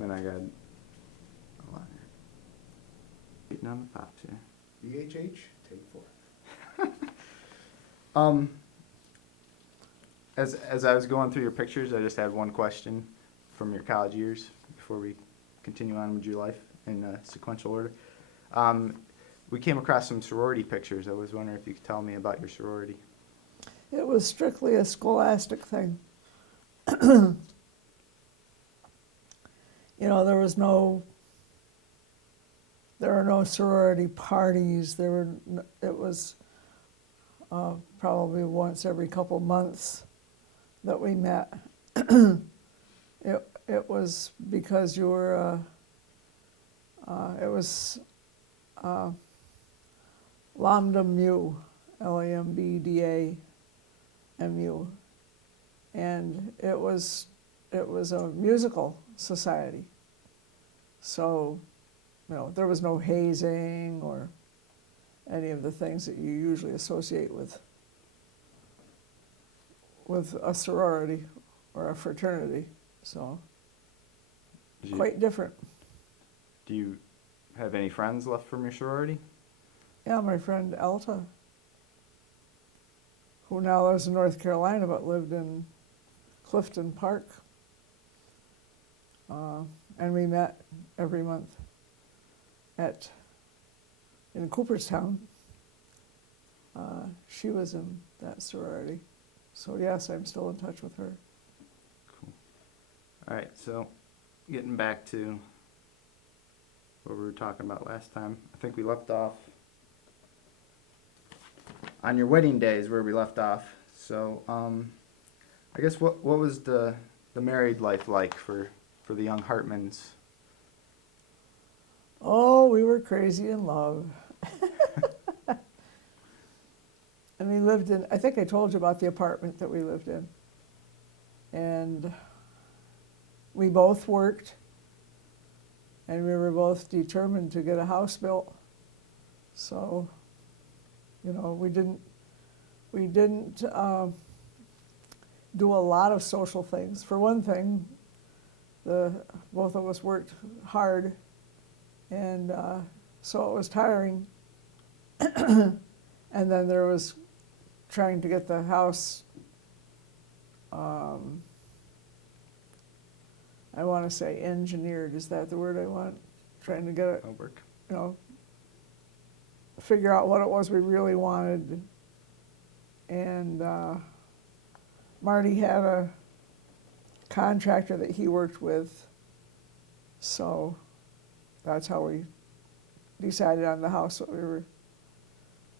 Then I got a lot here. Beating on the pops here. BHH, take 4. As I was going through your pictures, I just had one question from your college years before we continue on with your life in sequential order. We came across some sorority pictures. I was wondering if you could tell me about your sorority. It was strictly a scholastic thing. You know, there were no sorority parties. It was probably once every couple months that we met. It was because you were, it was Lambda Mu, LAMBDA MU, and it was a musical society. So, you know, there was no hazing or any of the things that you usually associate with a sorority or a fraternity. So, quite different. Do you have any friends left from your sorority? Yeah, my friend Elta, who now lives in North Carolina but lived in Clifton Park. And we met every month in Cooperstown. She was in that sorority. So yes, I'm still in touch with her. Cool. All right, so getting back to what we were talking about last time, I think we left off on your wedding day is where we left off. So I guess what was the married life like for the young Hartmans? Oh, we were crazy in love. And we lived in, I think I told you about the apartment that we lived in. And we both worked, and we were both determined to get a house built. So, you know, we didn't do a lot of social things. For one thing, both of us worked hard, and so it was tiring. And then there was trying to get the house, I want to say engineered. Is that the word I want? Trying to get it, That'll work. you know, figure out what it was we really wanted. And Marty had a contractor that he worked with, so that's how we decided on the house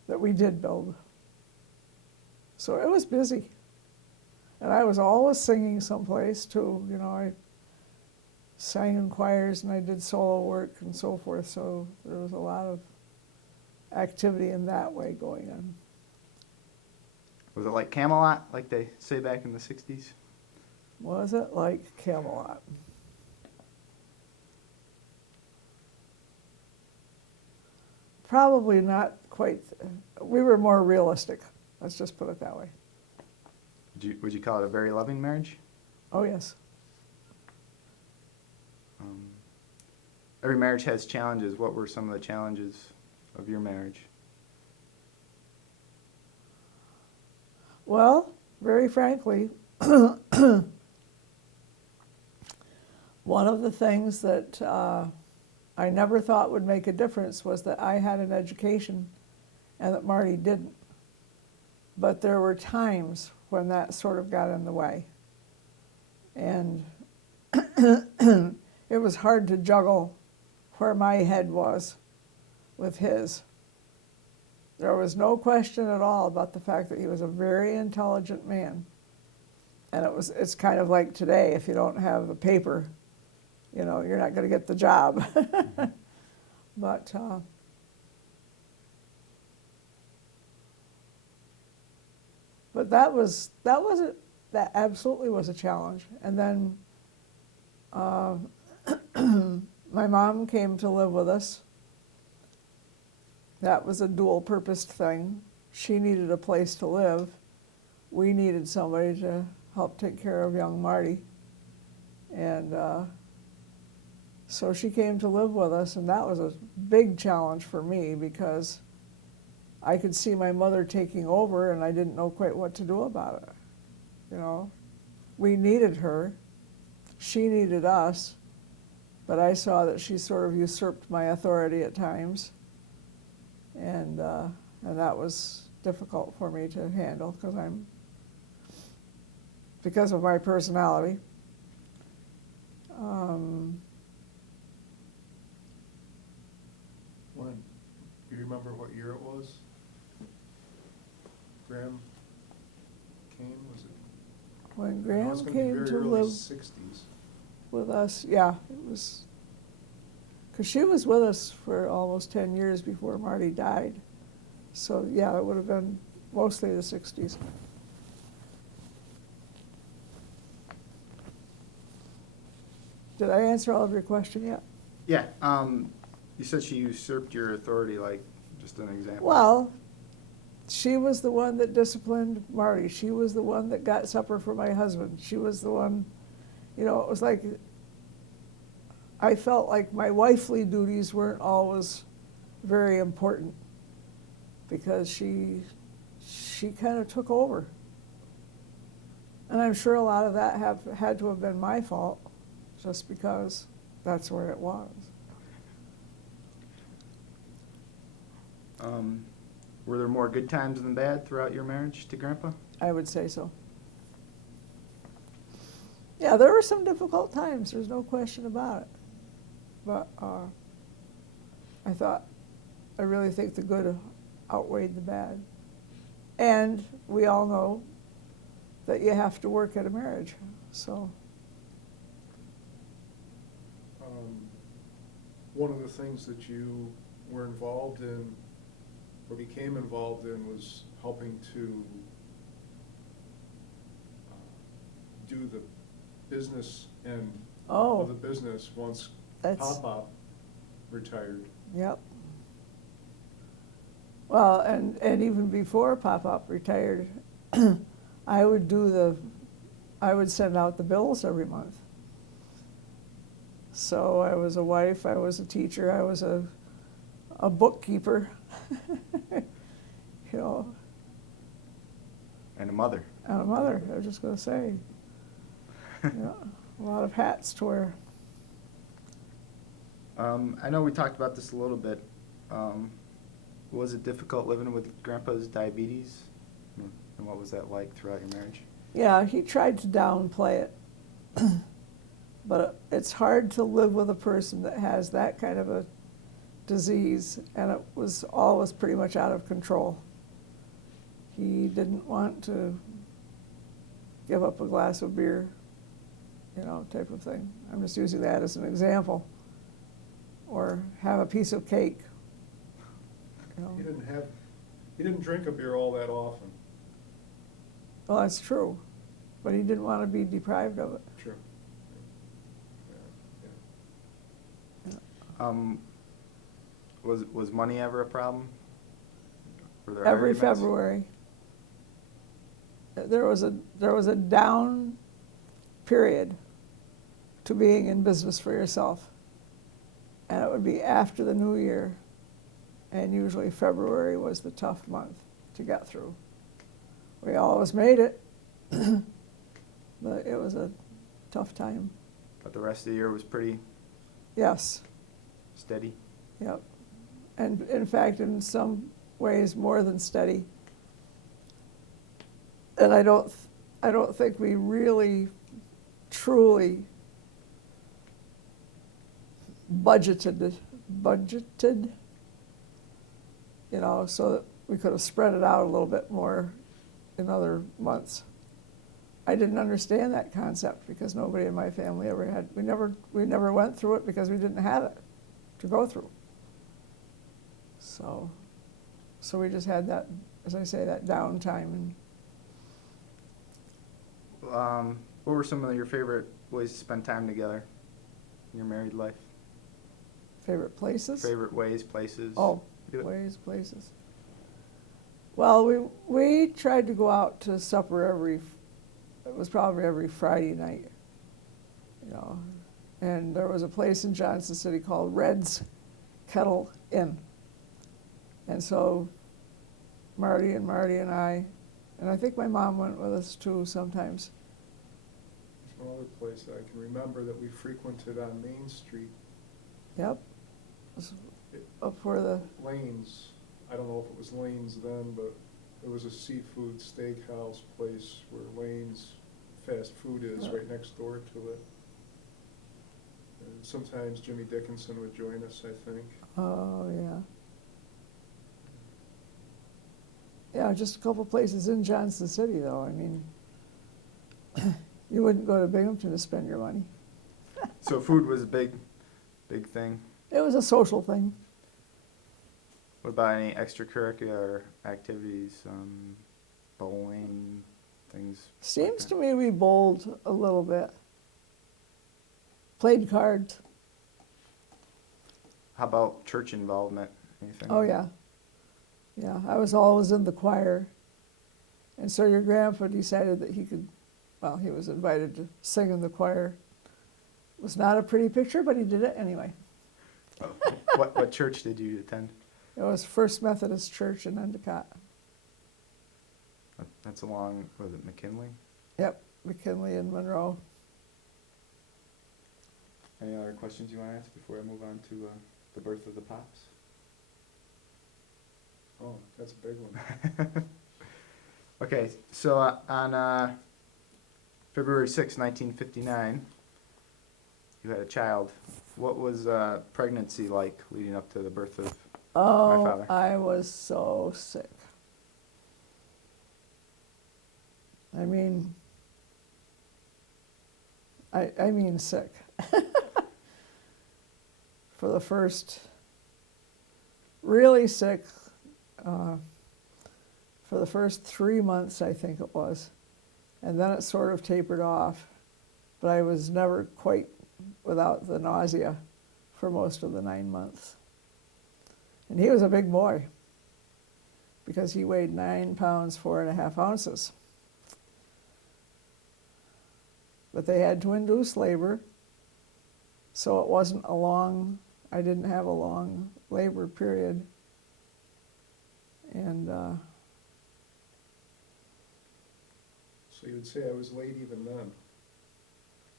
that we did build. So it was busy, and I was always singing someplace too. You know, I sang in choirs and I did solo work and so forth. So there was a lot of activity in that way going on. Was it like Camelot, like they say back in the 60s? Was it like Camelot? Probably not quite. We were more realistic. Let's just put it that way. Would you call it a very loving marriage? Oh, yes. Every marriage has challenges. What were some of the challenges of your marriage? Well, very frankly, one of the things that I never thought would make a difference was that I had an education and that Marty didn't. But there were times when that sort of got in the way. And it was hard to juggle where my head was with his. There was no question at all about the fact that he was a very intelligent man. And it's kind of like today, if you don't have a paper, you know, you're not going to get the job. But that absolutely was a challenge. And then my mom came to live with us. That was a dual-purposed thing. She needed a place to live. We needed somebody to help take care of young Marty. And So she came to live with us, and that was a big challenge for me because I could see my mother taking over, and I didn't know quite what to do about it. You know, we needed her, she needed us, but I saw that she sort of usurped my authority at times, and that was difficult for me to handle because of my personality. When, do you remember what year it was? Graham came, was it? When I know Graham it's gonna be came very to early live 60s. with us, yeah, it was, because she was with us for almost 10 years before Marty died. So, yeah, it would have been mostly the 60s. Did I answer all of your question yet? Yeah, you said she usurped your authority, like, just an example. Well, she was the one that disciplined Marty. She was the one that got supper for my husband. She was the one, you know, it was like, I felt like my wifely duties weren't always very important because she kind of took over. And I'm sure a lot of that had to have been my fault, just because that's where it was. Were there more good times than bad throughout your marriage to Grandpa? I would say so. Yeah, there were some difficult times, there's no question about it. But I really think the good outweighed the bad. And we all know that you have to work at a marriage, so. One of the things that you were involved in, or became involved in, was helping to do the business end Oh. of the business once That's- Pop retired. Yep. Well, and even before Pop-Up retired, I would send out the bills every month. So I was a wife, I was a teacher, I was a bookkeeper, you know, And a mother. and a mother, I was just gonna say. Yeah, a lot of hats to wear. I know we talked about this a little bit. Was it difficult living with Grandpa's diabetes? And what was that like throughout your marriage? Yeah, he tried to downplay it. But it's hard to live with a person that has that kind of a disease, and it was always pretty much out of control. He didn't want to give up a glass of beer, you know, type of thing. I'm just using that as an example. Or have a piece of cake, you know. He didn't drink a beer all that often. Well, that's true, but he didn't want to be deprived of it. True. Was money ever a problem? Were there Every arguments? February, there was a down period to being in business for yourself. And it would be after the new year. And usually February was the tough month to get through. We always made it, but it was a tough time. But the rest of the year was pretty Yes, steady? yep. And in fact, in some ways, more than steady. And I don't think we really, truly budgeted, you know, so that we could have spread it out a little bit more in other months. I didn't understand that concept because nobody in my family ever had, we never went through it because we didn't have it to go through. So we just had that, as I say, that downtime. And What were some of your favorite ways to spend time together in your married life? favorite places? Favorite ways, places? Oh, Do it. ways, places. Well, we tried to go out to supper it was probably every Friday night, you know. And there was a place in Johnson City called Red's Kettle Inn. And so Marty and I, and I think my mom went with us too sometimes. There's one other place that I can remember that we frequented on Main Street, Yep. It was up where the, Lanes. I don't know if it was Lanes then, but there was a seafood steakhouse place where Lanes fast food is Yeah. right next door to it. And sometimes Jimmy Dickinson would join us, I think. oh, yeah. Yeah, just a couple places in Johnson City, though. I mean, you wouldn't go to Binghamton to spend your money. So food was a big thing. It was a social thing. What about any extracurricular activities, bowling, things? Seems to me we bowled a little bit. Played cards. How about church involvement? Anything? Oh, yeah. Yeah, I was always in the choir. And so your grandpa decided that he could, well, he was invited to sing in the choir. It was not a pretty picture, but he did it anyway. What church did you attend? It was First Methodist Church in Endicott. That's along, was it McKinley? Yep, McKinley and Monroe. Any other questions you want to ask before I move on to the birth of the Pops? Oh, that's a big one. Okay, so on February 6, 1959, you had a child. What was pregnancy like leading up to the birth of my Oh, father? I was so sick. I mean, I mean sick. For the first, really sick, for the first 3 months, I think it was. And then it sort of tapered off. But I was never quite without the nausea for most of the 9 months. And he was a big boy because he weighed 9 pounds, 4.5 ounces. But they had to induce labor, so it wasn't a long, I didn't have a long labor period. And So you would say I was late even then.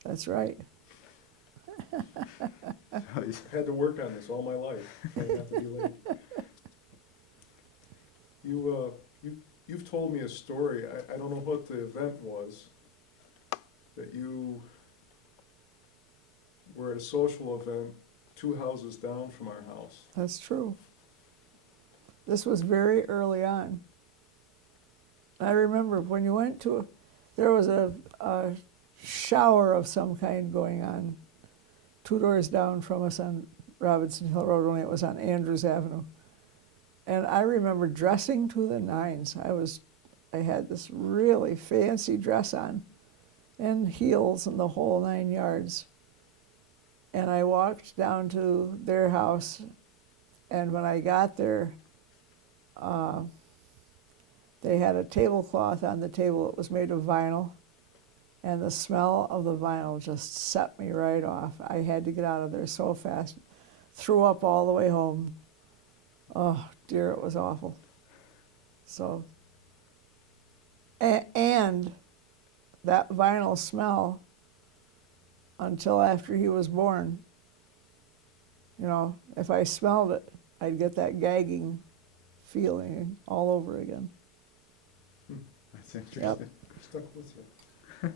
that's right. I've had to work on this all my life, trying not to be late. You've told me a story, I don't know what the event was, that you were at a social event 2 houses down from our house. That's true. This was very early on. I remember when you went to, there was a shower of some kind going on 2 doors down from us on Robinson Hill Road, only it was on Andrews Avenue. And I remember dressing to the nines. I had this really fancy dress on and heels and the whole 9 yards. And I walked down to their house, and when I got there, they had a tablecloth on the table. It was made of vinyl, and the smell of the vinyl just set me right off. I had to get out of there so fast. Threw up all the way home. Oh dear, it was awful. So, and that vinyl smell until after he was born. You know, if I smelled it, I'd get that gagging feeling all over again. That's interesting. Yep. Stuck with you.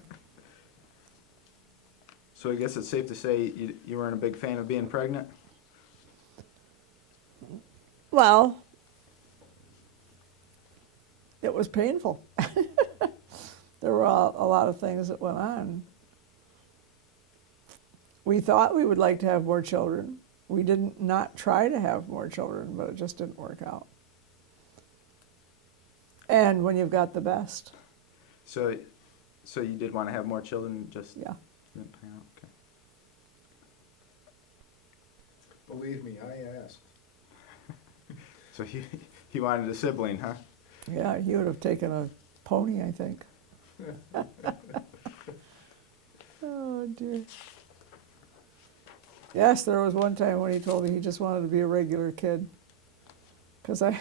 So I guess it's safe to say you weren't a big fan of being pregnant? Well, it was painful. There were a lot of things that went on. We thought we would like to have more children. We didn't not try to have more children, but it just didn't work out. And when you've got the best, So you did want to have more children, just yeah. didn't pan out? Okay. Believe me, I asked. So he wanted a sibling, huh? Yeah, he would have taken a pony, I think. Oh, dear. Yes, there was one time when he told me he just wanted to be a regular kid. Because I,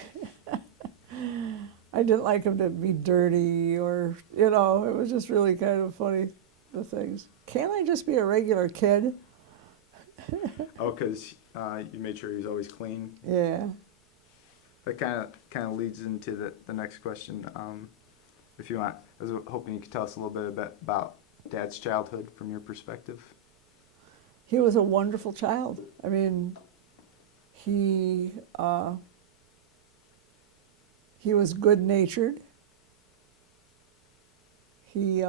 I didn't like him to be dirty or, it was just really kind of funny, the things. Can't I just be a regular kid? Oh, because you made sure he was always clean. Yeah. That kind of leads into the next question. If you want, I was hoping you could tell us a little bit about Dad's childhood from your perspective. He was a wonderful child. I mean, he was good-natured. He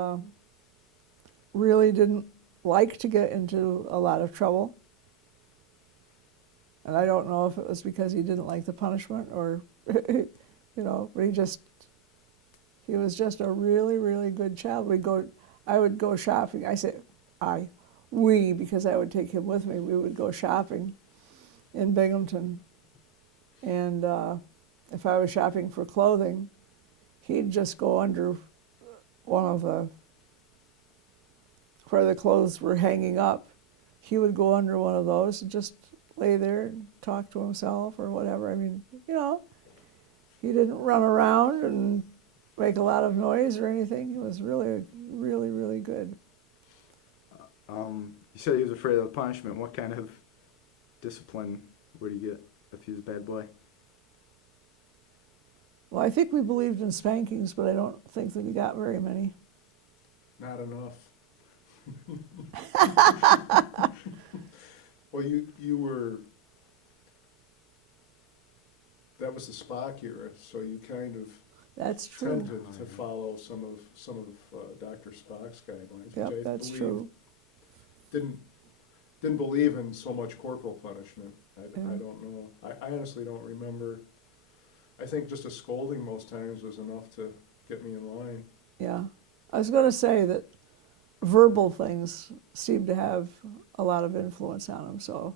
really didn't like to get into a lot of trouble. And I don't know if it was because he didn't like the punishment or, but he was just a really, really good child. I would go shopping. I say, we, because I would take him with me, we would go shopping in Binghamton. And if I was shopping for clothing, he'd just go under one of where the clothes were hanging up. He would go under one of those and just lay there and talk to himself or whatever. I mean, he didn't run around and make a lot of noise or anything. He was really, really, really good. You said he was afraid of the punishment. What kind of discipline would he get if he was a bad boy? Well, I think we believed in spankings, but I don't think that he got very many. Not enough. Well, you were, that was the Spock era, so you kind of That's true. tended to follow some of Dr. Spock's guidelines, Yep, which I that's believe true. didn't believe in so much corporal punishment. I Yeah. don't know. I honestly don't remember. I think just a scolding most times was enough to get me in line. Yeah. I was going to say that verbal things seemed to have a lot of influence on him, so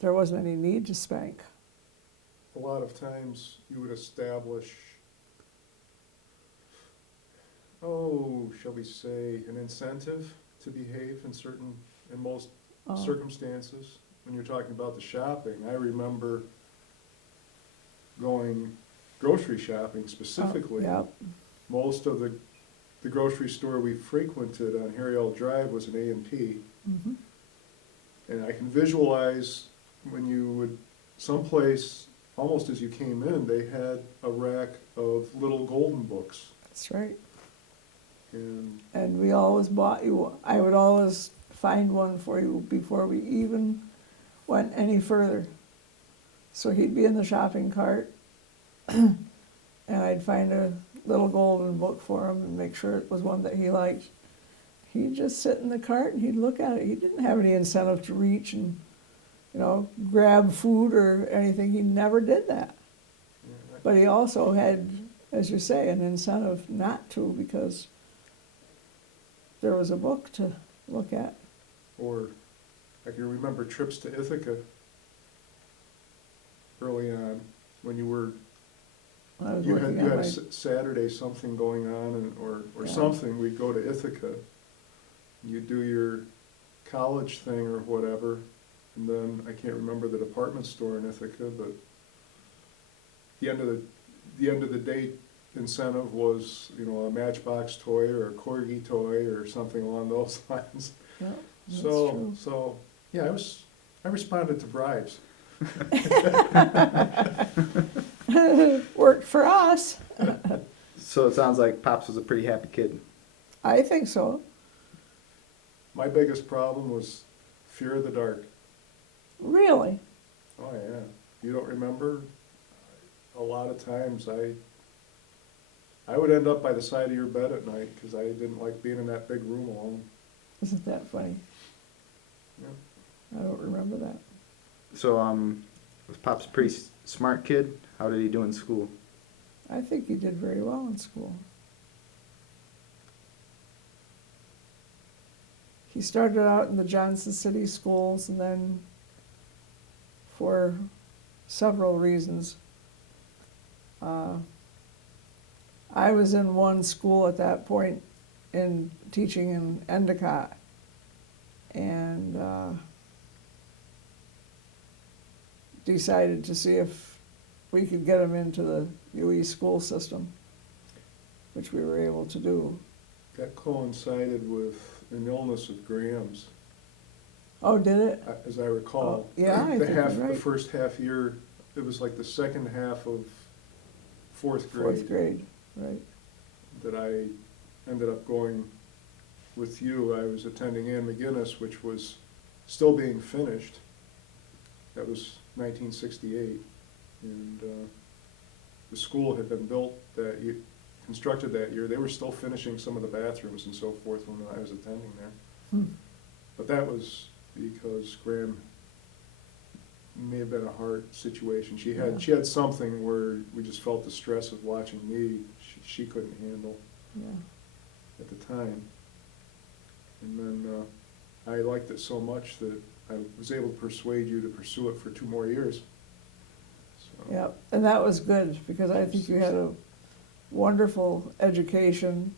there wasn't any need to spank. A lot of times you would establish, shall we say, an incentive to behave in most Oh. circumstances. When you're talking about the shopping, I remember going grocery shopping specifically. Yep. Most of the grocery store we frequented on Harry L. Drive was an A&P. Mhm. And I can visualize when you would, someplace, almost as you came in, they had a rack of little golden books. That's right. And And we always bought you one. I would always find one for you before we even went any further. So he'd be in the shopping cart, and I'd find a little golden book for him and make sure it was one that he liked. He'd just sit in the cart and he'd look at it. He didn't have any incentive to reach and, grab food or anything. He never did that. yeah, But he also had, as you say, an incentive not to, because there was a book to look at. or I can remember trips to Ithaca early on, when you were, When I was you working had on a my, Saturday something going on, or Yeah. something, we'd go to Ithaca. You'd do your college thing or whatever, and then, I can't remember the department store in Ithaca, but the end of the day incentive was, a Matchbox toy or a Corgi toy or something along those lines. yeah, that's So, true. yeah, I responded to bribes. Worked for us. So it sounds like Pops was a pretty happy kid. I think so. My biggest problem was fear of the dark. Really? Oh, yeah. You don't remember? A lot of times I would end up by the side of your bed at night because I didn't like being in that big room alone. Isn't that funny? Yep. I don't remember that. So was Pops a pretty smart kid? How did he do in school? I think he did very well in school. He started out in the Johnson City schools, and then for several reasons. I was in one school at that point in teaching in Endicott, and decided to see if we could get him into the UE school system, which we were able to do. That coincided with an illness of Graham's, Oh, did it? as I recall. Oh, yeah, I The think you're the right. first half year, it was like the second half of fourth Fourth grade grade, right. that I ended up going with you. I was attending Ann McGinnis, which was still being finished. That was 1968. And the school had been built that year, constructed that year. They were still finishing some of the bathrooms and so forth when I was attending there. Hmm. But that was because Graham may have been a hard situation. Yeah. She had something where we just felt the stress of watching me, she couldn't handle Yeah, at the time. And then I liked it so much that I was able to persuade you to pursue it for 2 more years. So, yeah, and that was good, because I think you had a wonderful education,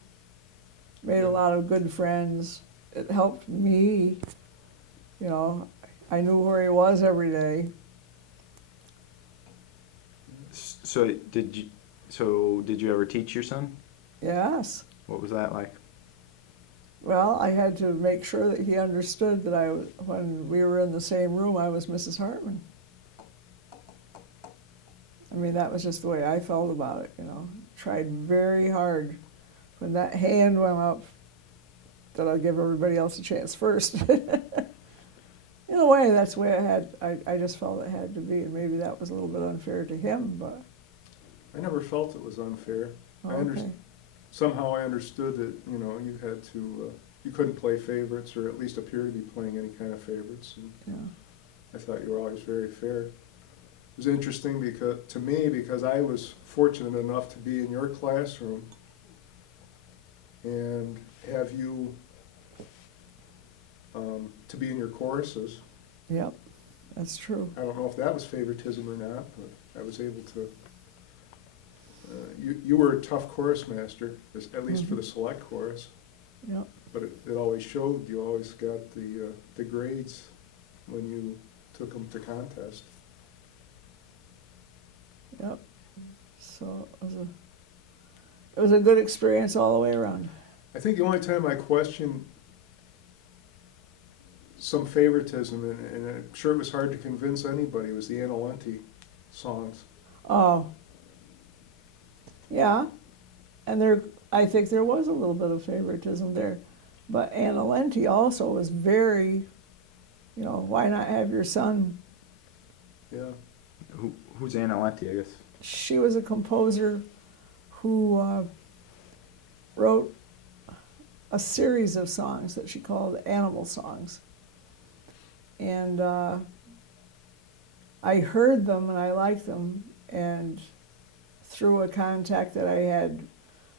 made a lot of good friends. It helped me, you know, I knew where he was every day. So did you ever teach your son? Yes. What was that like? Well, I had to make sure that he understood that when we were in the same room, I was Mrs. Hartman. I mean, that was just the way I felt about it, you know. Tried very hard. When that hand went up, that I'll give everybody else a chance first. In a way, that's the way I just felt it had to be, and maybe that was a little bit unfair to him, but, I never felt it was unfair. okay. Somehow I understood that, you know, you had to, you couldn't play favorites, or at least appear to be playing any kind of favorites. And Yeah, I thought you were always very fair. It was interesting to me because I was fortunate enough to be in your classroom and have you to be in your choruses. yep, that's true. I don't know if that was favoritism or not, but I was able to. You were a tough chorus master, at least for the select chorus, Yep, but it always showed. You always got the grades when you took them to contest. yep. So it was a good experience all the way around. I think the only time I questioned some favoritism, and I'm sure it was hard to convince anybody, was the Anna Lenti songs. Oh, yeah, and I think there was a little bit of favoritism there, but Anna Lenti also was very, you know, why not have your son? Yeah. Who's Anna Lenti, I guess? She was a composer who wrote a series of songs that she called animal songs. And I heard them and I liked them, and through a contact that I had,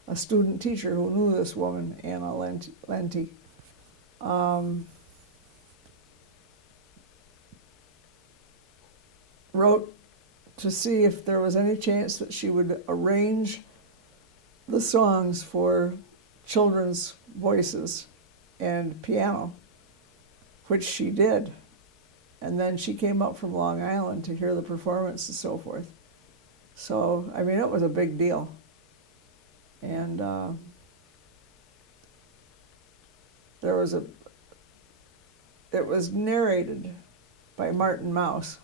a student teacher who knew this woman, Anna Lenti, wrote to see if there was any chance that she would arrange the songs for children's voices and piano, which she did. And then she came up from Long Island to hear the performance and so forth. So, I mean, it was a big deal. And it was narrated by Martin Mouse.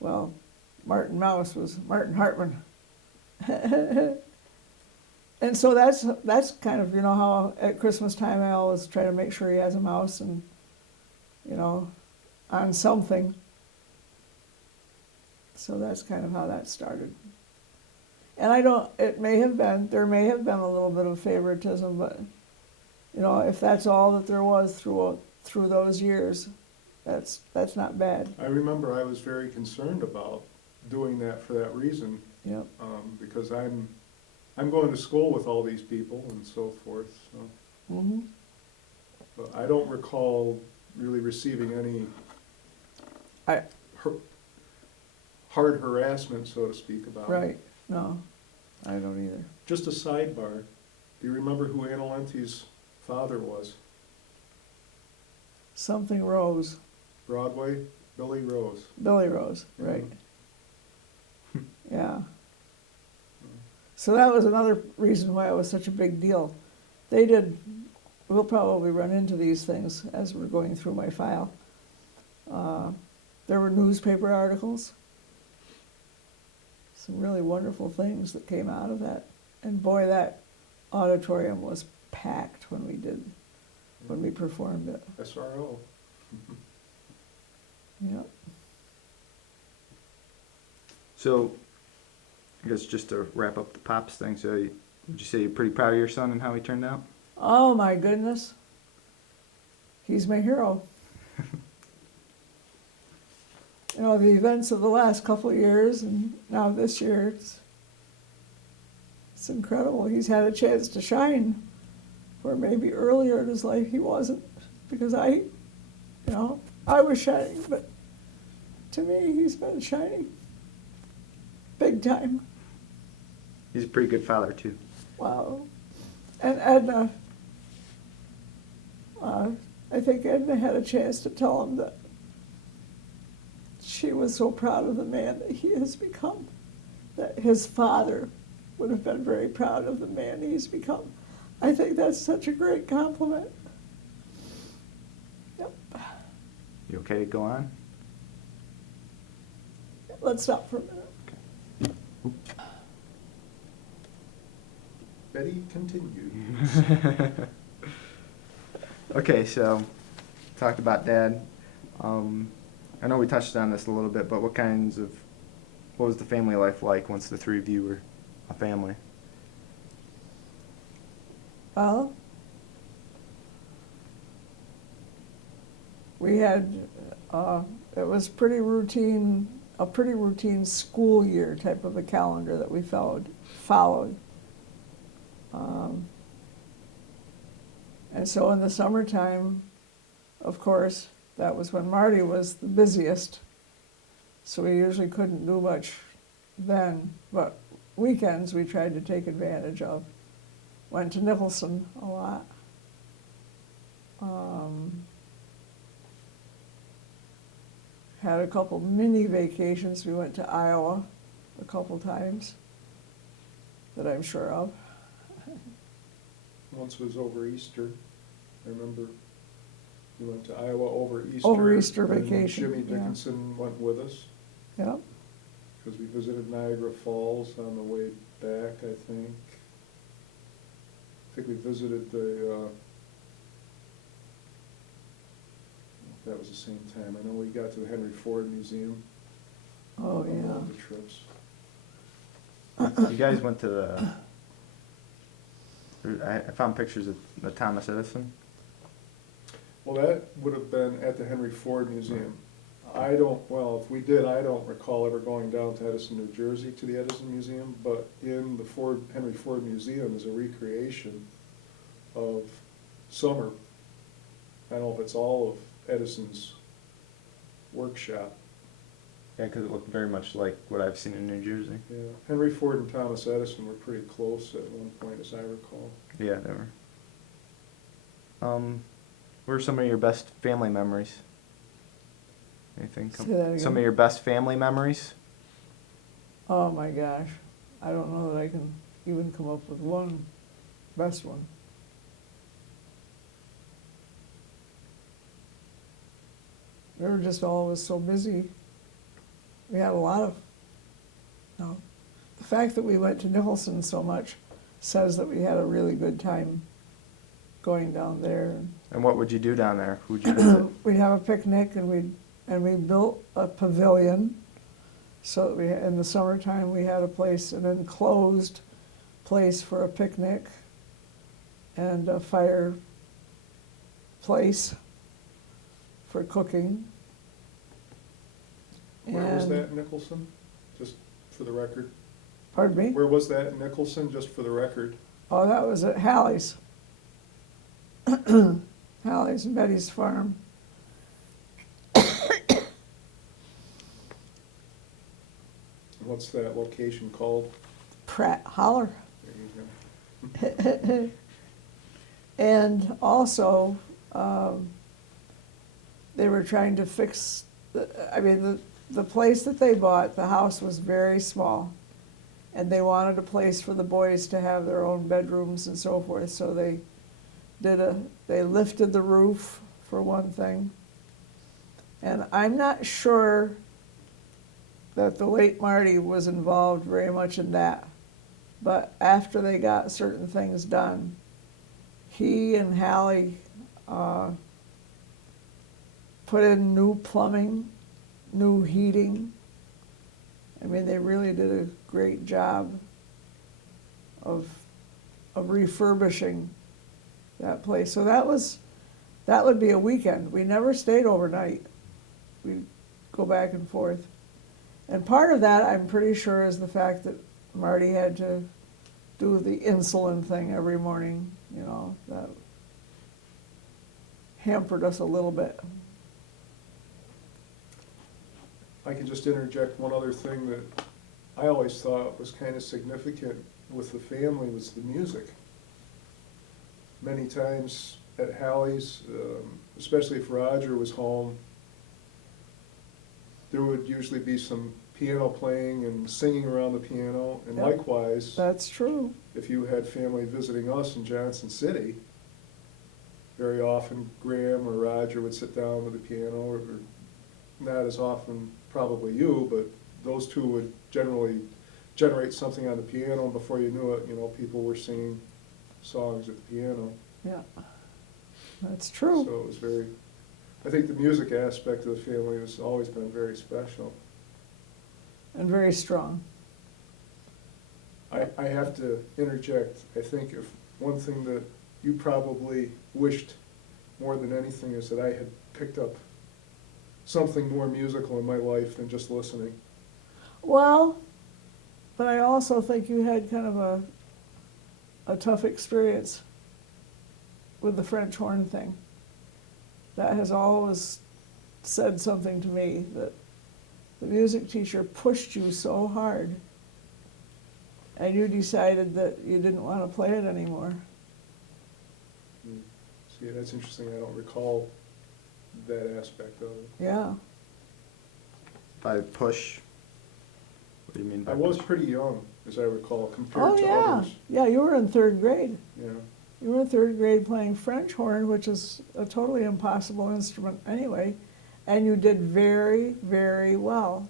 Well, Martin Mouse was Martin Hartman. And so that's kind of, you know, how at Christmas time I always try to make sure he has a mouse and, you know, on something. So that's kind of how that started. And there may have been a little bit of favoritism, but, you know, if that's all that there was through those years, that's not bad. I remember I was very concerned about doing that for that reason, Yep. because I'm going to school with all these people and so forth. So. Mm-hmm. But I don't recall really receiving any hard harassment, so to speak, about it. Right. No, I don't either. Just a sidebar. Do you remember who Anna Lenti's father was? Something Rose. Broadway? Billy Rose. Billy Rose, right. Mhm. Yeah. So that was another reason why it was such a big deal. They did, we'll probably run into these things as we're going through my file. There were newspaper articles, some really wonderful things that came out of that. And boy, that auditorium was packed when we performed it. SRO. Yep. So, I guess just to wrap up the Pops thing, so would you say you're pretty proud of your son and how he turned out? Oh my goodness. He's my hero. You know, the events of the last couple of years and now this year, it's incredible. He's had a chance to shine where maybe earlier in his life he wasn't, because I was shining, but to me, he's been shining big time. He's a pretty good father, too. Wow. And Edna, I think Edna had a chance to tell him that she was so proud of the man that he has become, that his father would have been very proud of the man he's become. I think that's such a great compliment. Yep. You okay to go on? Let's stop for a minute. Betty continues. Okay, so talked about Dad. I know we touched on this a little bit, but what was the family life like once the three of you were a family? Well, we had, it was a pretty routine school year type of a calendar that we followed. And so in the summertime, of course, that was when Marty was the busiest. So we usually couldn't do much then, but weekends we tried to take advantage of. Went to Nicholson a lot. Had a couple mini vacations. We went to Iowa a couple times that I'm sure of. Once was over Easter. I remember we went to Iowa over Easter. Over Easter and vacation, Jimmy yeah. Dickinson went with us Yep. because we visited Niagara Falls on the way back, I think. I think we visited that was the same time. I know we got to the Henry Ford Museum. Oh, on one yeah. of the trips. You guys went to I found pictures of the Thomas Edison. Well, that would have been at the Henry Ford Museum. If we did, I don't recall ever going down to Edison, New Jersey to the Edison Museum, but in the Henry Ford Museum is a recreation of summer. I don't know if it's all of Edison's workshop. Yeah, because it looked very much like what I've seen in New Jersey. Yeah, Henry Ford and Thomas Edison were pretty close at one point, as I recall. Yeah, they were. What are some of your best family memories? Anything? Say that again. Some of your best family memories? Oh my gosh. I don't know that I can even come up with one best one. We were just always so busy. We had a lot of, the fact that we went to Nicholson so much says that we had a really good time going down there. And what would you do down there? Who'd you visit? We'd have a picnic and we built a pavilion so that in the summertime we had an enclosed place for a picnic and a fireplace for cooking. Where was And- that in Nicholson, just for the record? Pardon me? Where was that in Nicholson, just for the record? Oh, that was at Hallie's. Hallie's and Betty's Farm. What's that location called? Pratt Holler. There you go. And also, they were trying to fix I mean, the place that they bought, the house was very small. And they wanted a place for the boys to have their own bedrooms and so forth, so they lifted the roof for one thing. And I'm not sure that the late Marty was involved very much in that. But after they got certain things done, he and Hallie put in new plumbing, new heating. I mean, they really did a great job of refurbishing that place. So that would be a weekend. We never stayed overnight. We'd go back and forth. And part of that, I'm pretty sure, is the fact that Marty had to do the insulin thing every morning, you know, that hampered us a little bit. I can just interject one other thing that I always thought was kind of significant with the family was the music. Many times at Hallie's, especially if Roger was home, there would usually be some piano playing and singing around the piano. And Yep. likewise, That's true. if you had family visiting us in Johnson City, very often Graham or Roger would sit down with the piano, or not as often probably you, but those two would generally generate something on the piano, and before you knew it, you know, people were singing songs at the piano. Yeah, that's true. So it was very, I think the music aspect of the family has always been very special. And very strong. I have to interject, I think if one thing that you probably wished more than anything is that I had picked up something more musical in my life than just listening. Well, but I also think you had kind of a tough experience with the French horn thing. That has always said something to me, that the music teacher pushed you so hard and you decided that you didn't want to play it anymore. See, that's interesting, I don't recall that aspect of it. Yeah. By push, what do you mean by I was push? pretty young, as I recall, Oh, compared to yeah. others. Yeah, you were in third grade. Yeah. You were in third grade playing French horn, which is a totally impossible instrument anyway, and you did very, very well.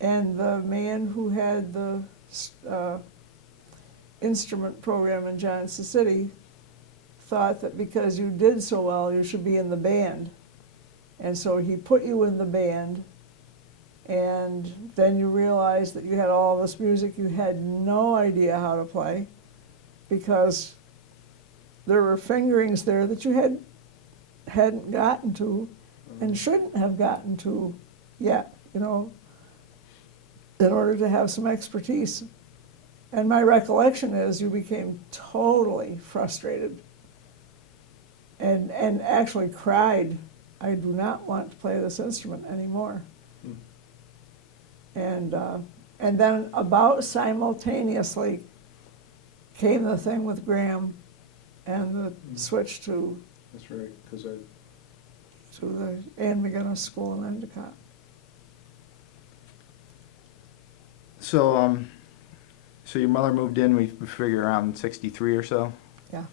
And the man who had the instrument program in Johnson City thought that because you did so well, you should be in the band. And so he put you in the band, and then you realized that you had all this music you had no idea how to play, because there were fingerings there that you hadn't gotten to and shouldn't have gotten to yet, you know, in order to have some expertise. And my recollection is you became totally frustrated and actually cried, I do not want to play this instrument anymore. And then about simultaneously came the thing with Graham and the switch to That's right, because the Ann McGinnis School in Endicott. So, so your mother moved in, we figure around 63 or so. Yeah.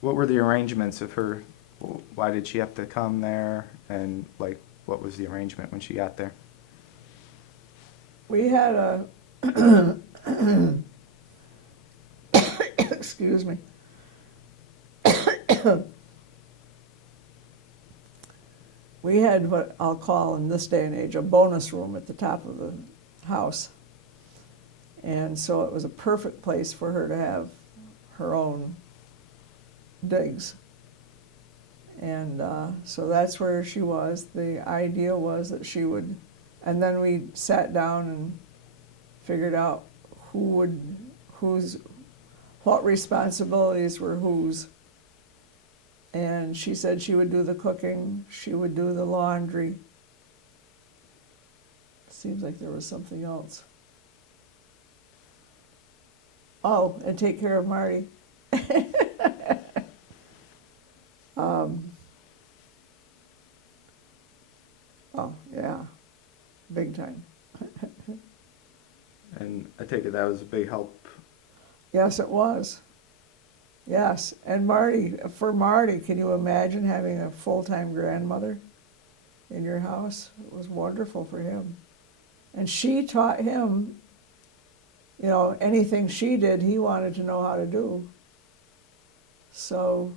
What were the arrangements of her, why did she have to come there? And like, what was the arrangement when she got there? We had a, excuse me. We had what I'll call in this day and age a bonus room at the top of the house. And so it was a perfect place for her to have her own digs. And so that's where she was. The idea was that she would, and then we sat down and figured out what responsibilities were whose. And she said she would do the cooking, she would do the laundry. Seems like there was something else. Oh, and take care of Marty. big time. And I take it that was a big help. Yes, it was. Yes, and for Marty, can you imagine having a full-time grandmother in your house? It was wonderful for him. And she taught him, you know, anything she did, he wanted to know how to do. So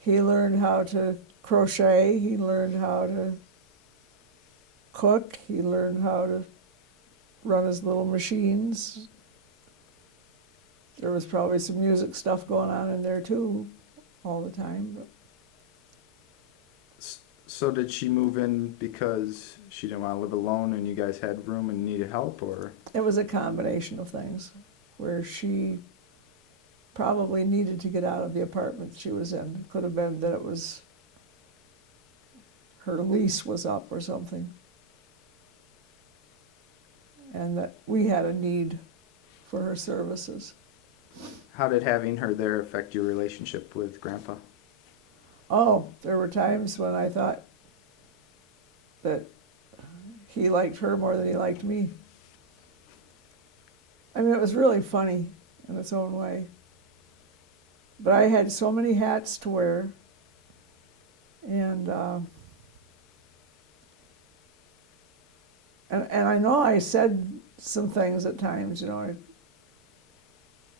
he learned how to crochet, he learned how to cook, he learned how to run his little machines. There was probably some music stuff going on in there too, all the time. But So did she move in because she didn't want to live alone and you guys had room and needed help, or? it was a combination of things, where she probably needed to get out of the apartment she was in. It could have been that it was, her lease was up or something. And that we had a need for her services. How did having her there affect your relationship with Grandpa? Oh, there were times when I thought that he liked her more than he liked me. I mean, it was really funny in its own way. But I had so many hats to wear, and I know I said some things at times, you know,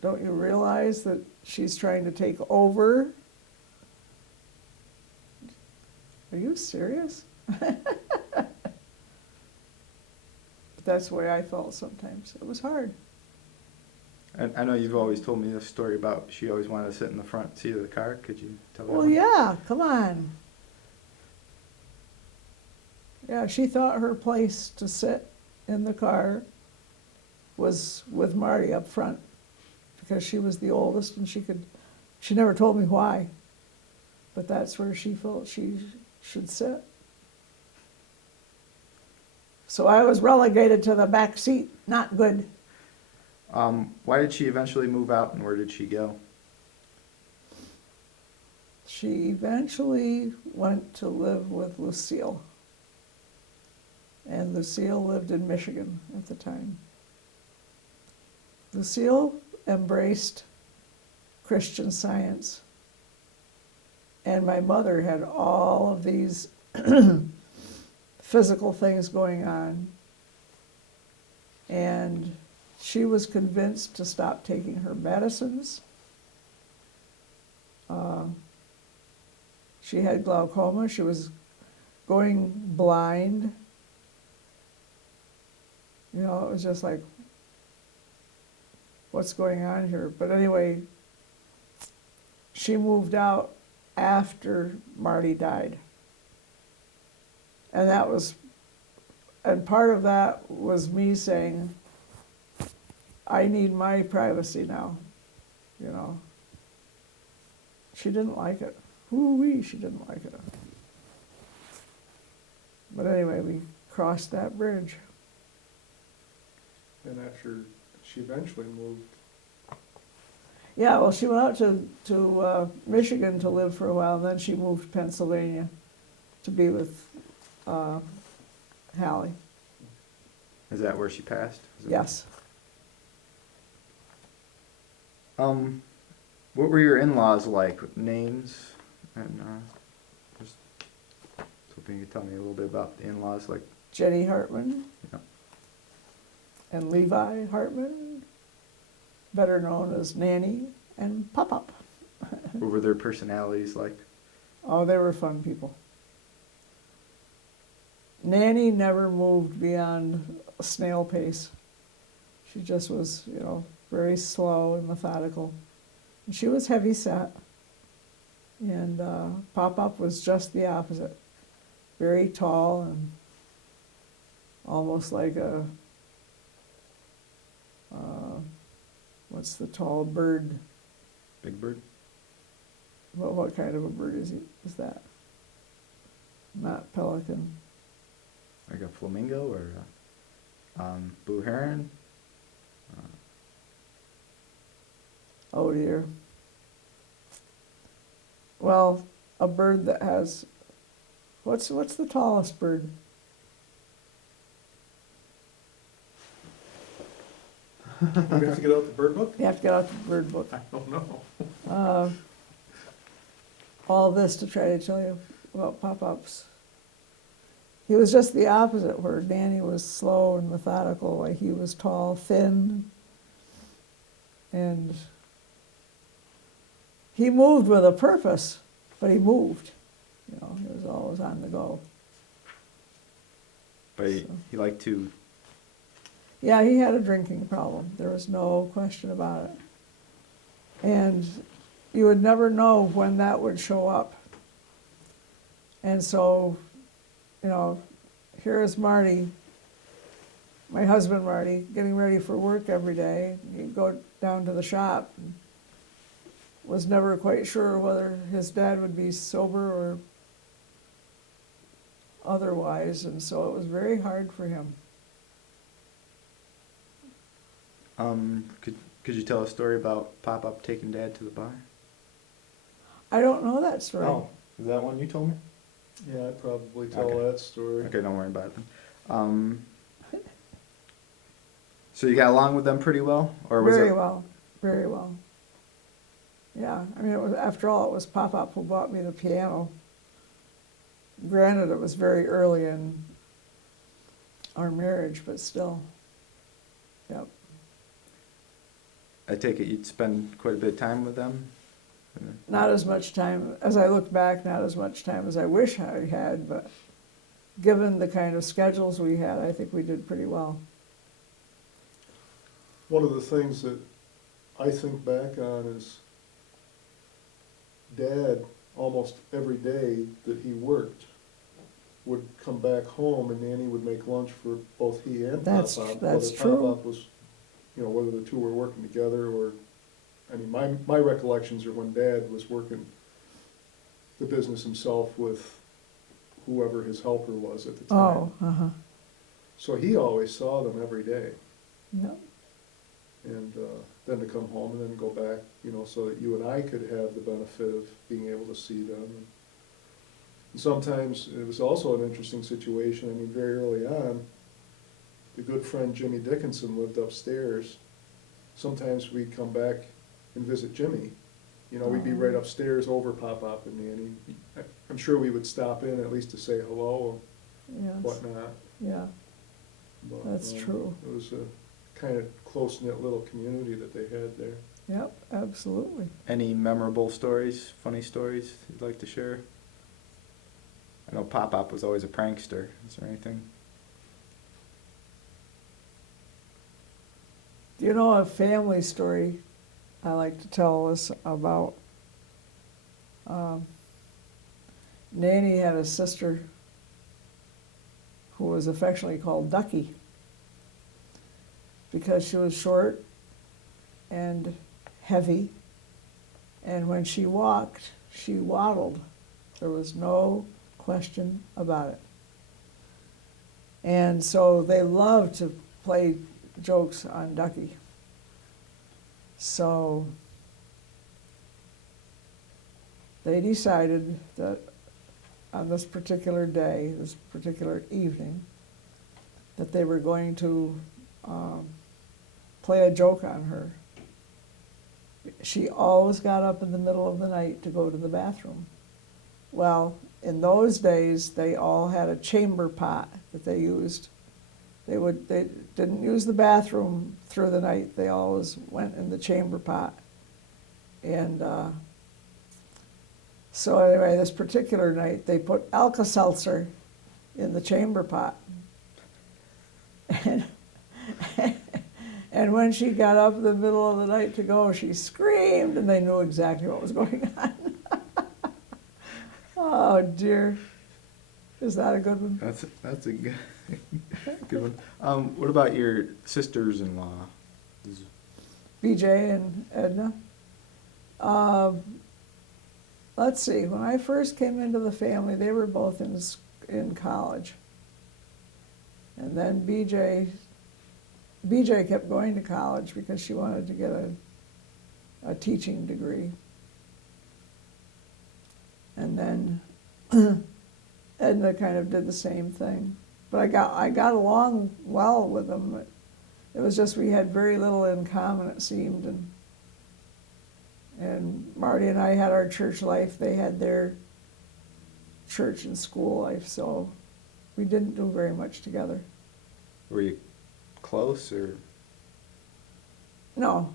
don't you realize that she's trying to take over? Are you serious? But that's the way I felt sometimes. It was hard. And I know you've always told me this story about she always wanted to sit in the front seat of the car. Could you tell that Well, one? yeah, come on. Yeah, she thought her place to sit in the car was with Marty up front because she was the oldest and she never told me why, but that's where she felt she should sit. So I was relegated to the back seat, not good. Why did she eventually move out and where did she go? She eventually went to live with Lucille. And Lucille lived in Michigan at the time. Lucille embraced Christian Science. And my mother had all of these physical things going on. And she was convinced to stop taking her medicines. She had glaucoma. She was going blind. You know, it was just like, what's going on here? But anyway, she moved out after Marty died. And part of that was me saying, I need my privacy now, you know. She didn't like it. Woo-wee, she didn't like it. But anyway, we crossed that bridge. And after she eventually moved, Yeah, well, she went out to Michigan to live for a while, and then she moved to Pennsylvania to be with Hallie. Is that where she passed? Is it- Yes. What were your in-laws like with names? And just hoping you could tell me a little bit about the in-laws, like. Jenny Hartman Yeah. and Levi Hartman, better known as Nanny and Pop-Up. What were their personalities like? Oh, they were fun people. Nanny never moved beyond a snail pace. She just was, you know, very slow and methodical. And she was heavy set. And Pop-Up was just the opposite. Very tall and almost like a, what's the tall bird? Big Bird? What kind of a bird is that? Not pelican. Like a flamingo or a blue heron? Oh dear. Well, a bird that has, what's the tallest bird? We have to get out the bird book? You have to get out the bird book. I don't know. All this to try to tell you about pop-ups. He was just the opposite, where Danny was slow and methodical, like he was tall, thin, and he moved with a purpose, but he moved. You know, he was always on the go. But he liked to, Yeah, he had a drinking problem. There was no question about it. And you would never know when that would show up. And so, you know, here is Marty, my husband Marty, getting ready for work every day. He'd go down to the shop. And was never quite sure whether his dad would be sober or otherwise, and so it was very hard for him. could you tell a story about Pop-Up taking Dad to the bar? I don't know that story. Oh, is that one you told me? Yeah, I'd probably tell Okay. that story. Okay, don't worry about it then. So you got along with them pretty well, or was Very it? well, very well. Yeah, I mean, it was, after all, it was Pop-Up who bought me the piano. Granted, it was very early in our marriage, but still. Yep. I take it you'd spend quite a bit of time with them? Not as much time, as I look back, not as much time as I wish I had, but given the kind of schedules we had, I think we did pretty well. One of the things that I think back on is Dad, almost every day that he worked, would come back home and Nanny would make lunch for both he and That's- Pop-Up. that's Whether true. Pop-Up was, you know, whether the two were working together or, I mean, my recollections are when Dad was working the business himself with whoever his helper was at the time. Oh, uh-huh, So he always saw them every day. yep. And then to come home and then go back, you know, so that you and I could have the benefit of being able to see them. And sometimes it was also an interesting situation. I mean, very early on, the good friend Jimmy Dickinson lived upstairs. Sometimes we'd come back and visit Jimmy. You know, we'd be right upstairs over Pop-Up and Nanny. I'm sure we would stop in at least to say hello and Yes, whatnot. yeah, But, That's true. It was a kind of close-knit little community that they had there. yep, absolutely. Any memorable stories, funny stories you'd like to share? I know Pop-Up was always a prankster. Is there anything? Do you know a family story I like to tell is about, Nanny had a sister who was affectionately called Ducky because she was short and heavy, and when she walked, she waddled. There was no question about it. And so they loved to play jokes on Ducky. So they decided that on this particular day, this particular evening, that they were going to play a joke on her. She always got up in the middle of the night to go to the bathroom. Well, in those days, they all had a chamber pot that they used. They didn't use the bathroom through the night. They always went in the chamber pot. And so anyway, this particular night, they put Alka-Seltzer in the chamber pot. And when she got up in the middle of the night to go, she screamed, and they knew exactly what was going on. Oh, dear. Is that a good one? That's a good, good one. What about your sisters-in-law? BJ and Edna. Let's see, when I first came into the family, they were both in college. And then BJ kept going to college because she wanted to get a teaching degree. And then Edna kind of did the same thing. But I got along well with them. It was just we had very little in common, it seemed, and Marty and I had our church life, they had their church and school life, so we didn't do very much together. Were you close or? No,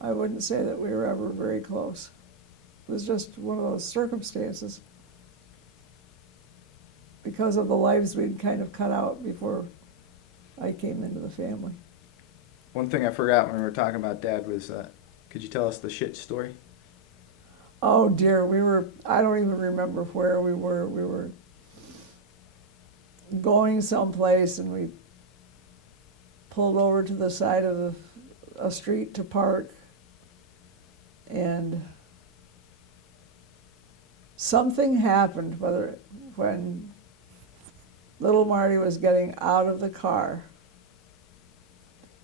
I wouldn't say that we were ever very close. It was just one of those circumstances because of the lives we'd kind of cut out before I came into the family. One thing I forgot when we were talking about Dad was, could you tell us the shit story? Oh dear, I don't even remember where we were. We were going someplace and we pulled over to the side of a street to park, and something happened when little Marty was getting out of the car,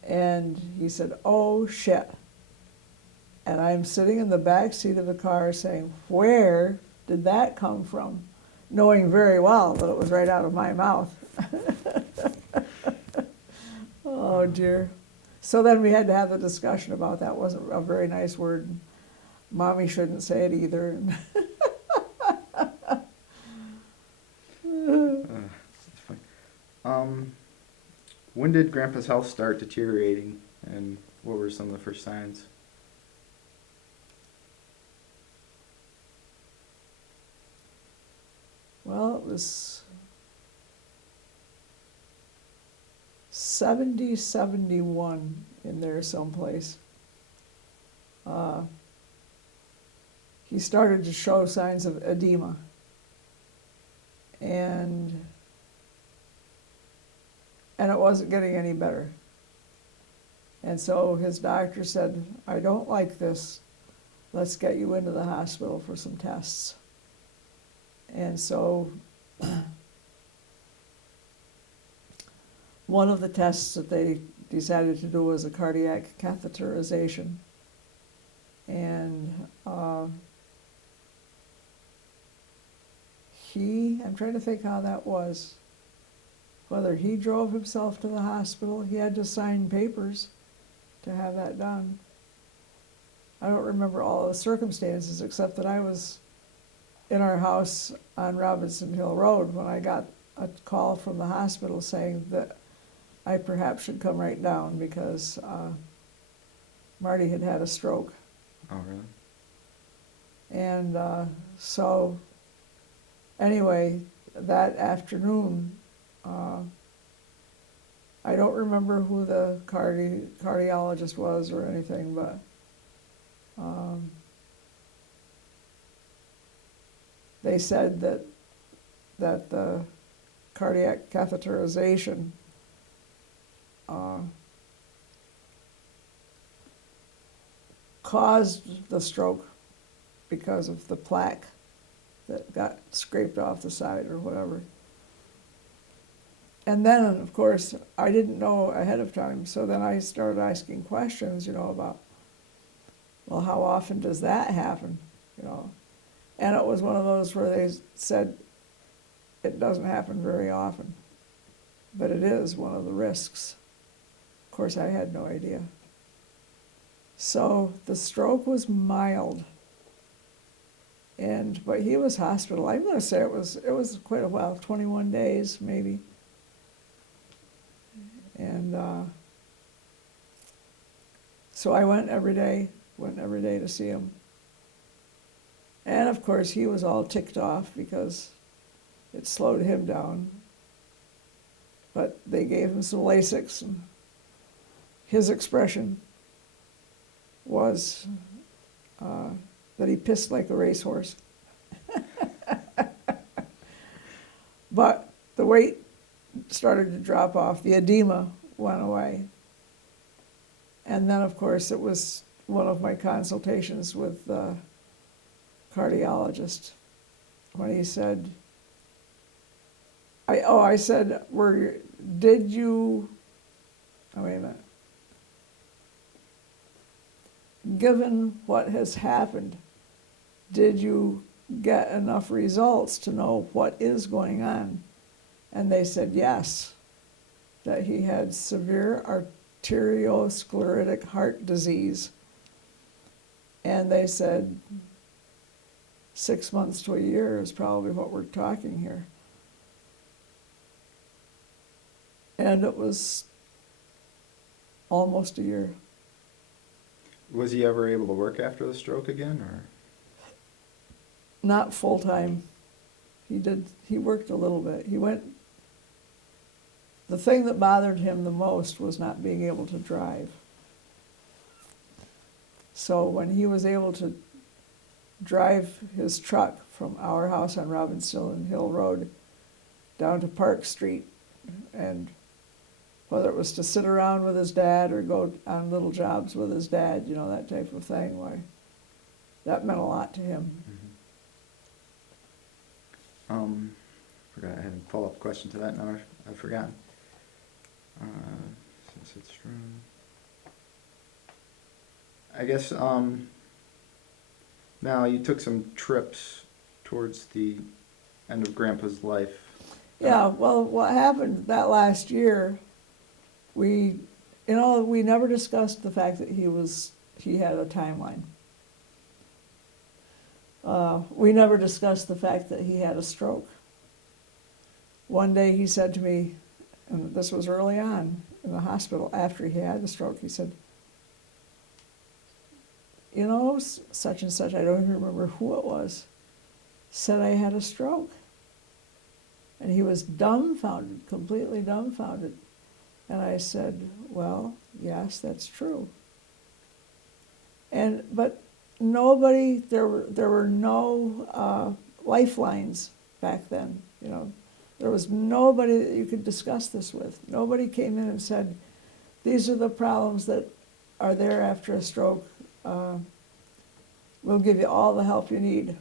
and he said, "Oh shit." And I'm sitting in the back seat of the car saying, "Where did that come from?" Knowing very well that it was right out of my mouth. Oh dear. So then we had to have the discussion about that. Wasn't a very nice word. Mommy shouldn't say it either. That's fine. When did Grandpa's health start deteriorating, and what were some of the first signs? Well, it was 70, 71 in there someplace. He started to show signs of edema. And it wasn't getting any better. And so his doctor said, "I don't like this. Let's get you into the hospital for some tests." And so one of the tests that they decided to do was a cardiac catheterization. And I'm trying to think how that was. Whether he drove himself to the hospital, he had to sign papers to have that done. I don't remember all the circumstances except that I was in our house on Robinson Hill Road when I got a call from the hospital saying that I perhaps should come right down because Marty had had a stroke. Oh, really? And so anyway, that afternoon, I don't remember who the cardiologist was or anything, but they said that the cardiac catheterization caused the stroke because of the plaque that got scraped off the side or whatever. And then, of course, I didn't know ahead of time, so then I started asking questions, about, well, how often does that happen, And it was one of those where they said it doesn't happen very often, but it is one of the risks. Of course, I had no idea. So the stroke was mild, but he was hospitalized. I'm going to say it was quite a while, 21 days maybe. And so I went every day to see him. And of course, he was all ticked off because it slowed him down. But they gave him some Lasix, and his expression was that he pissed like a racehorse. But the weight started to drop off, the edema went away. And then, of course, it was one of my consultations with the cardiologist when he said, I said, wait a minute. Given what has happened, did you get enough results to know what is going on? And they said yes, that he had severe arteriosclerotic heart disease. And they said 6 months to a year is probably what we're talking here. And it was almost a year. Was he ever able to work after the stroke again, or? Not full-time. He worked a little bit. The thing that bothered him the most was not being able to drive. So when he was able to drive his truck from our house on Robinson Hill Road down to Park Street, and whether it was to sit around with his dad or go on little jobs with his dad, you know, that type of thing, why, that meant a lot to him. Forgot I had a follow-up question to that. Now I've forgotten. Since it's strong. I guess, now you took some trips towards the end of Grandpa's life. Yeah, well, what happened that last year, we never discussed the fact that he had a timeline. We never discussed the fact that he had a stroke. One day he said to me, and this was early on in the hospital after he had the stroke, he said, you know, such and such, I don't even remember who it was, said I had a stroke. And he was dumbfounded, completely dumbfounded. And I said, well, yes, that's true. But nobody, there were no lifelines back then, you know. There was nobody that you could discuss this with. Nobody came in and said, these are the problems that are there after a stroke. We'll give you all the help you need.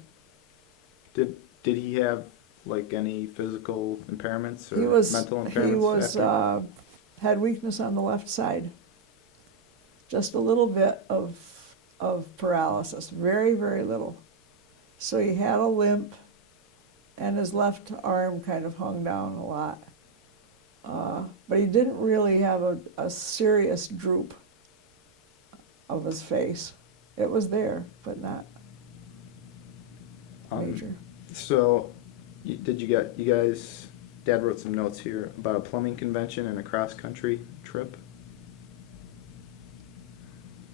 Did he have like any physical impairments or mental impairments? He was had weakness on the left side. Just a little bit of paralysis, very, very little. So he had a limp, and his left arm kind of hung down a lot. But he didn't really have a serious droop of his face. It was there, but not major. So, you guys, Dad wrote some notes here about a plumbing convention and a cross-country trip.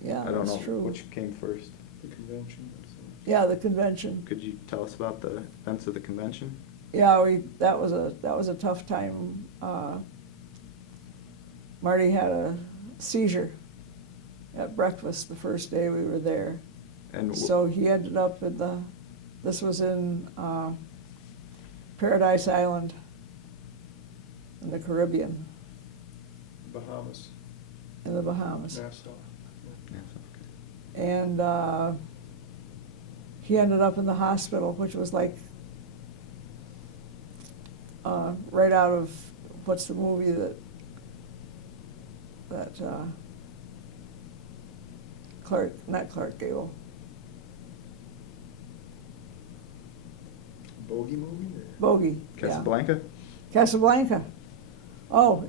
Yeah, I don't that's know true. which came first. The convention. Yeah, the convention. Could you tell us about the events of the convention? Yeah, that was a tough time. Marty had a seizure at breakfast the first day we were there. And So he ended up this was in Paradise Island in the Caribbean, Bahamas, in the Bahamas. Nassau. And he ended up in the hospital, which was like right out of, what's the movie that not Clark Gable. Bogey movie? Or? Bogey, yeah. Casablanca? Casablanca. Oh,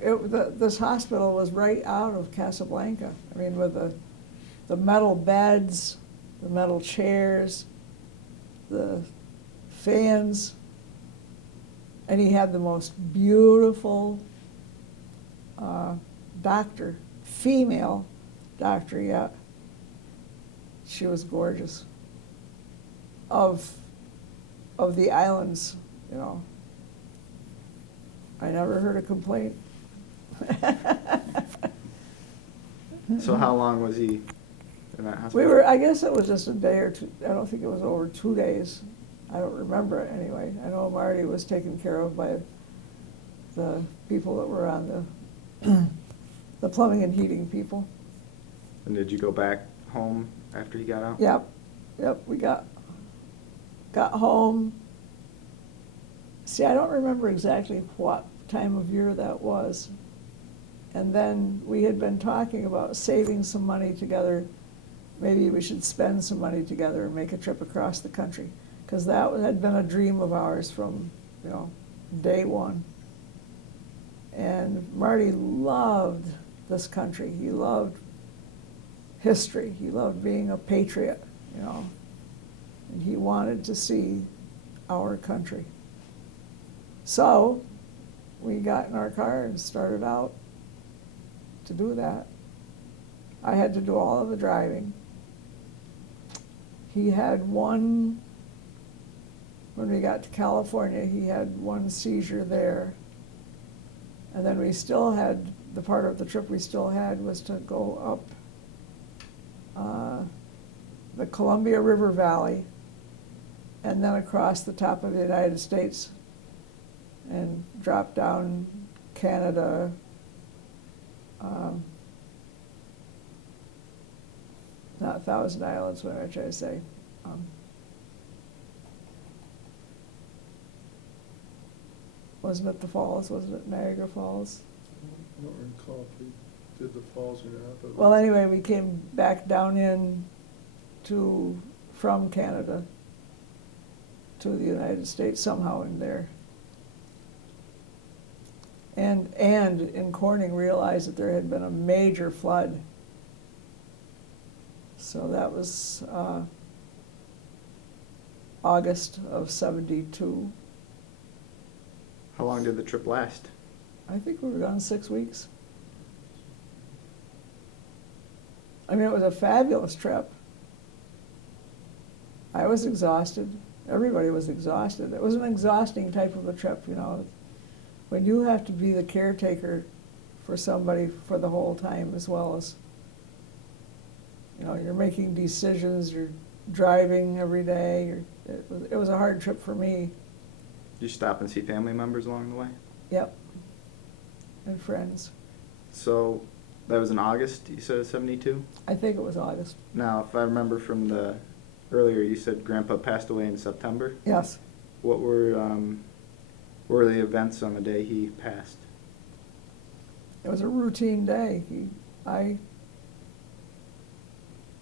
this hospital was right out of Casablanca. I mean, with the metal beds, the metal chairs, the fans, and he had the most beautiful doctor, female doctor yet. She was gorgeous. Of the islands, you know. I never heard a complaint. So how long was he in that hospital? I guess it was just a day or two. I don't think it was over 2 days. I don't remember it anyway. I know Marty was taken care of by the people that were on the plumbing and heating people. And did you go back home after he got out? Yep, we got home. See, I don't remember exactly what time of year that was. And then we had been talking about saving some money together. Maybe we should spend some money together and make a trip across the country. Because that had been a dream of ours from, you know, day one. And Marty loved this country. He loved history. He loved being a patriot, you know. And he wanted to see our country. So we got in our car and started out to do that. I had to do all of the driving. He had one, when we got to California, he had one seizure there. And then we still had, the part of the trip we still had was to go up the Columbia River Valley and then across the top of the United States and drop down Canada, not Thousand Islands, what am I trying to say? Wasn't it the falls? Wasn't it Niagara Falls? I don't recall if we did the falls or not, but. Well, anyway, we came back down from Canada to the United States somehow in there. And in Corning realized that there had been a major flood. So that was August of '72. How long did the trip last? I think we were gone 6 weeks. I mean, it was a fabulous trip. I was exhausted. Everybody was exhausted. It was an exhausting type of a trip, you know. When you have to be the caretaker for somebody for the whole time, as well as, you know, you're making decisions, you're driving every day. It was a hard trip for me. Did you stop and see family members along the way? Yep. And friends. So that was in August, you said, 72? I think it was August. Now, if I remember from the earlier, you said Grandpa passed away in September. Yes. What were the events on the day he passed? It was a routine day. I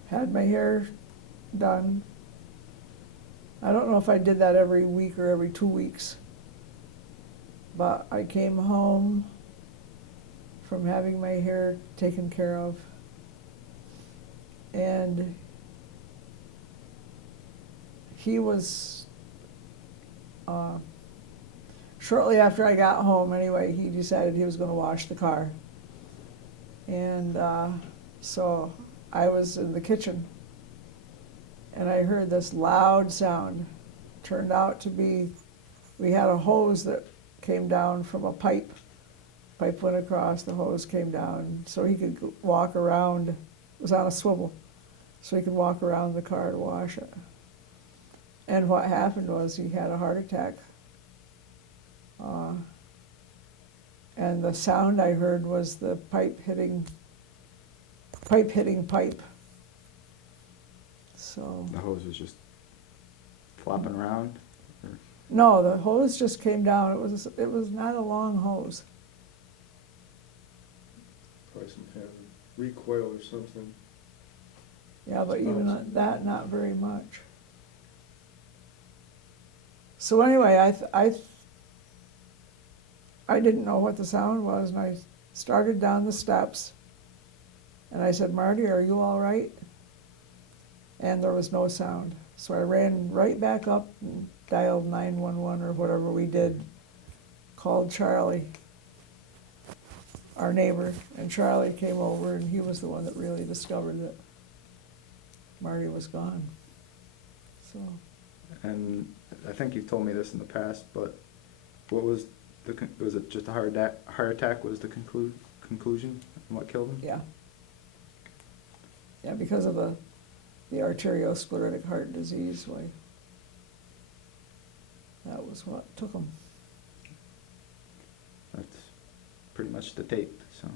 had my hair done. I don't know if I did that every week or every 2 weeks, but I came home from having my hair taken care of, and he was, shortly after I got home anyway, he decided he was going to wash the car. And so I was in the kitchen, and I heard this loud sound. Turned out to be, we had a hose that came down from a pipe. Pipe went across, the hose came down, so he could walk around. It was on a swivel, so he could walk around the car to wash it. And what happened was he had a heart attack. And the sound I heard was the pipe hitting pipe. So, The hose was just flopping around? Or? no, the hose just came down. It was not a long hose. Probably some kind of recoil or something. Yeah, but even that, not very much. So anyway, I didn't know what the sound was, and I started down the steps, and I said, "Marty, are you all right?" And there was no sound. So I ran right back up and dialed 911 or whatever we did, called Charlie, our neighbor, and Charlie came over, and he was the one that really discovered that Marty was gone. So, And I think you've told me this in the past, but what was was it just a heart attack was the conclusion and what killed him? yeah. Yeah, because of the arteriosclerotic heart disease, why, that was what took him. That's pretty much the tape, so.